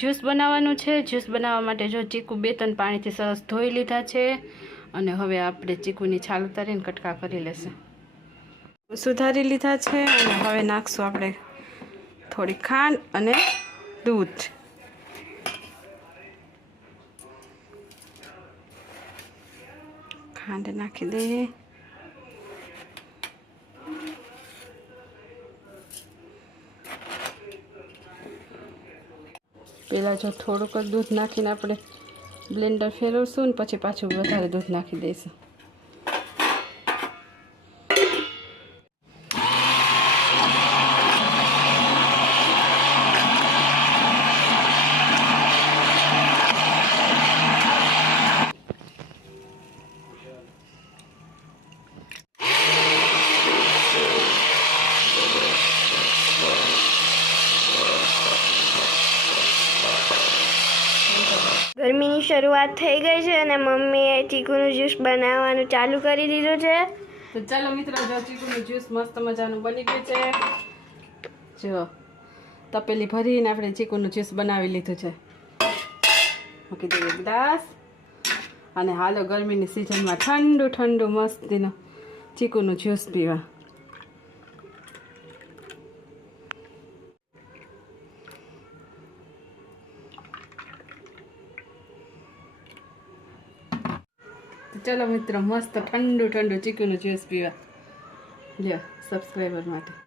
Juice બનાવવાનું છે. Juice બનાવવા માટે જો ચીકુ બે ત્રણ પાણીથી સરસ ધોઈ લીધા છે અને હવે આપણે ચીકુની છાલ ઉતારીને કટકા કરી લેશે. સુધારી લીધા છે અને હવે નાખશું આપણે થોડી ખાંડ અને દૂધ. ખાંડ નાખી દઈએ. પહેલાં જો થોડુંક જ દૂધ નાખીને આપણે બ્લેન્ડર ફેરવશું ને પછી પાછું વધારે દૂધ નાખી દઈશું. ગરમીની શરૂઆત થઈ ગઈ છે અને મમ્મીએ ચીકુનું જ્યુસ બનાવવાનું ચાલુ કરી દીધું છે. તો ચાલો મિત્રો, જો ચીકુનું જ્યુસ મસ્ત મજાનું બની ગયું છે. જો, તપેલી ભરીને આપણે ચીકુનું જ્યુસ બનાવી લીધું છે. મૂકી દઈએ ગ્લાસ. અને હાલો ગરમીની સિઝનમાં ઠંડુ ઠંડુ મસ્તીનું ચીકુનું જ્યુસ પીવા. ચાલો મિત્રો મસ્ત ઠંડુ ઠંડુ ચીકુનું જ્યુસ પીવા. લ્યો સબસ્ક્રાઈબર માટે.